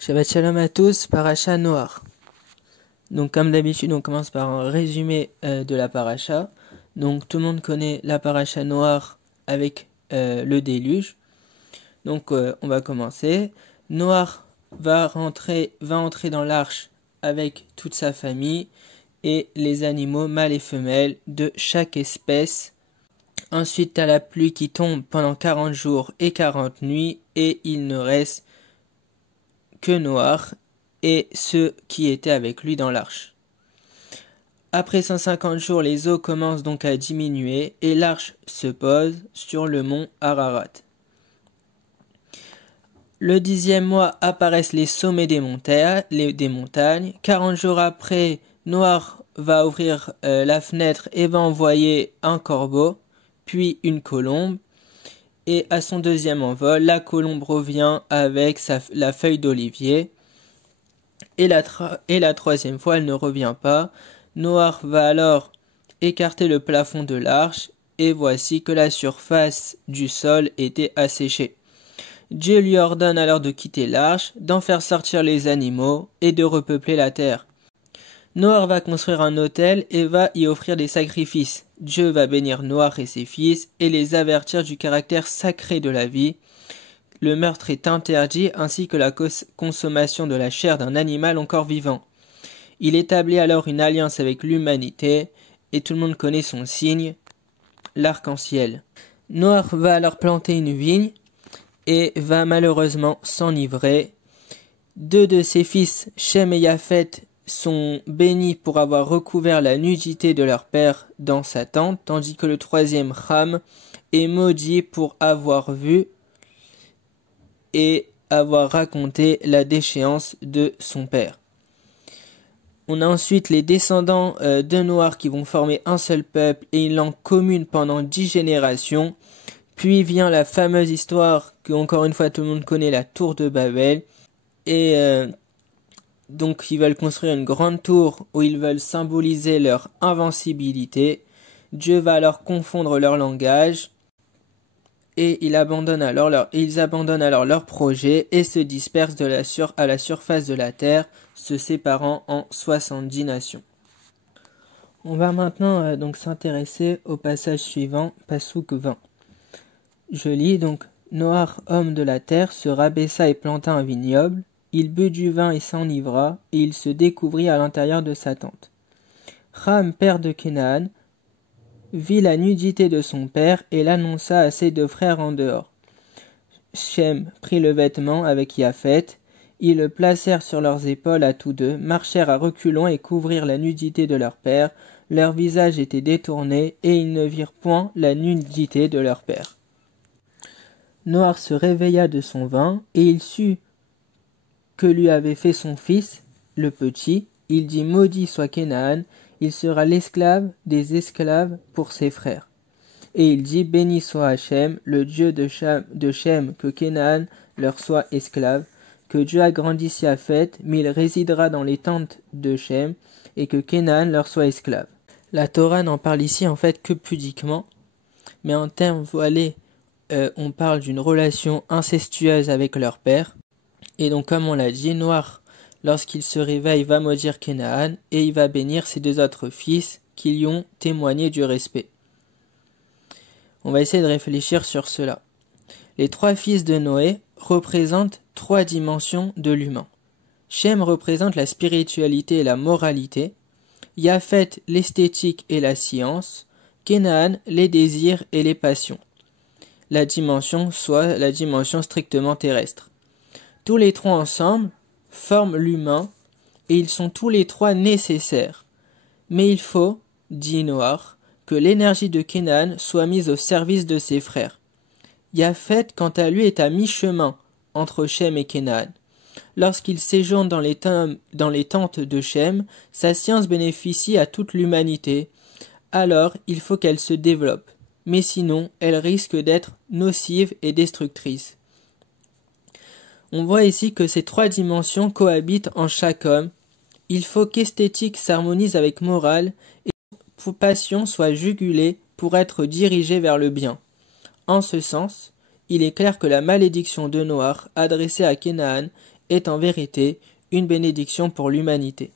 Shabbat Shalom à tous, Paracha Noach. Donc comme d'habitude, on commence par un résumé de la Paracha. Donc tout le monde connaît la Paracha Noach avec le déluge. Donc on va commencer. Noach va entrer dans l'arche avec toute sa famille et les animaux mâles et femelles de chaque espèce. Ensuite, t'as la pluie qui tombe pendant 40 jours et 40 nuits et il ne reste que Noach et ceux qui étaient avec lui dans l'arche. Après 150 jours, les eaux commencent donc à diminuer et l'arche se pose sur le mont Ararat. Le 10e mois apparaissent les sommets des montagnes. 40 jours après, Noach va ouvrir la fenêtre et va envoyer un corbeau, puis une colombe. Et à son deuxième envol, la colombe revient avec la feuille d'olivier. Et la troisième fois, elle ne revient pas. Noach va alors écarter le plafond de l'arche, et voici que la surface du sol était asséchée. Dieu lui ordonne alors de quitter l'arche, d'en faire sortir les animaux, et de repeupler la terre. Noach va construire un autel et va y offrir des sacrifices. Dieu va bénir Noach et ses fils et les avertir du caractère sacré de la vie. Le meurtre est interdit ainsi que la consommation de la chair d'un animal encore vivant. Il établit alors une alliance avec l'humanité et tout le monde connaît son signe, l'arc-en-ciel. Noach va alors planter une vigne et va malheureusement s'enivrer. Deux de ses fils, Shem et Japhet, sont bénis pour avoir recouvert la nudité de leur père dans sa tente, tandis que le troisième, Ham, est maudit pour avoir vu et avoir raconté la déchéance de son père. On a ensuite les descendants de Noach qui vont former un seul peuple et une langue commune pendant 10 générations. Puis vient la fameuse histoire que encore une fois tout le monde connaît, la tour de Babel. Et donc ils veulent construire une grande tour où ils veulent symboliser leur invincibilité. Dieu va alors confondre leur langage et ils abandonnent alors leur projet et se dispersent à la surface de la terre, se séparant en 70 nations. On va maintenant donc s'intéresser au passage suivant, Passouk 20. Je lis donc: Noach, homme de la terre, se rabaissa et planta un vignoble. Il but du vin et s'enivra, et il se découvrit à l'intérieur de sa tente. Ham, père de Canaan, vit la nudité de son père et l'annonça à ses deux frères en dehors. Shem prit le vêtement avec Japhet, ils le placèrent sur leurs épaules à tous deux, marchèrent à reculons et couvrirent la nudité de leur père. Leur visage était détourné et ils ne virent point la nudité de leur père. Noach se réveilla de son vin et il sut que lui avait fait son fils, le petit. Il dit: maudit soit Canaan, il sera l'esclave des esclaves pour ses frères. Et il dit: béni soit Hachem, le Dieu de Shem, que Canaan leur soit esclave, que Dieu agrandisse Japhet, mais il résidera dans les tentes de Shem, et que Canaan leur soit esclave. La Torah n'en parle ici en fait que pudiquement, mais en termes voilés, on parle d'une relation incestueuse avec leur père. Et donc comme on l'a dit, Noach, lorsqu'il se réveille, va maudire Canaan et il va bénir ses deux autres fils qui lui ont témoigné du respect. On va essayer de réfléchir sur cela. Les trois fils de Noé représentent trois dimensions de l'humain. Shem représente la spiritualité et la moralité, Japhet l'esthétique et la science, Canaan les désirs et les passions. La dimension soit la dimension strictement terrestre. Tous les trois ensemble forment l'humain et ils sont tous les trois nécessaires. Mais il faut, dit Noach, que l'énergie de Canaan soit mise au service de ses frères. Japhet, quant à lui, est à mi-chemin entre Shem et Canaan. Lorsqu'il séjourne dans les tentes de Shem, sa science bénéficie à toute l'humanité. Alors, il faut qu'elle se développe. Mais sinon, elle risque d'être nocive et destructrice. On voit ici que ces trois dimensions cohabitent en chaque homme. Il faut qu'esthétique s'harmonise avec morale et que passion soit jugulée pour être dirigée vers le bien. En ce sens, il est clair que la malédiction de Noach adressée à Canaan est en vérité une bénédiction pour l'humanité.